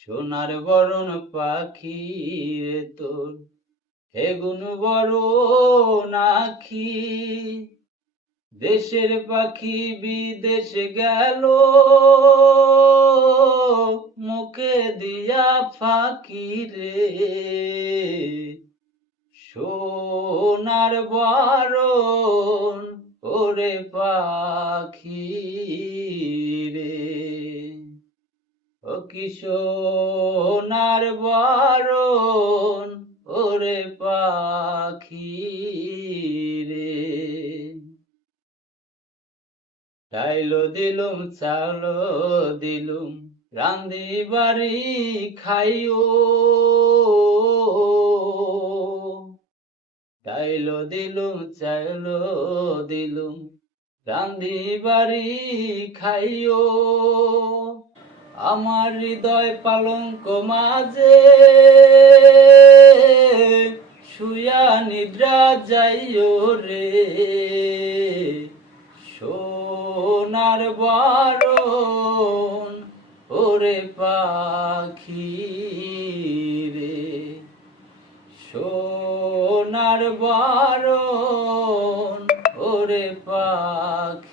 সোনার বরণ পাখি রে তোর হেগুন বরণ আখি, দেশের পাখি বিদেশে গেল মুখে দিয়া ফাঁকি রে। সোনার বরণ ওরে পাখি রে, ও কি সোনার বরণ ওরে পাখি রে। ডাইলো দিলুম চাউলো দিলুম রান্ধি বাড়ি খাইও, ডাইলো দিলুম চাউলো দিলুম রান্ধি বাড়ি খাইও। আমার হৃদয় পালঙ্ক মাঝে শুয়া নিদ্রা যাইও রে। সোনার বরণ ওরে পাখি রে, সোনার বরণ ওরে পাখি।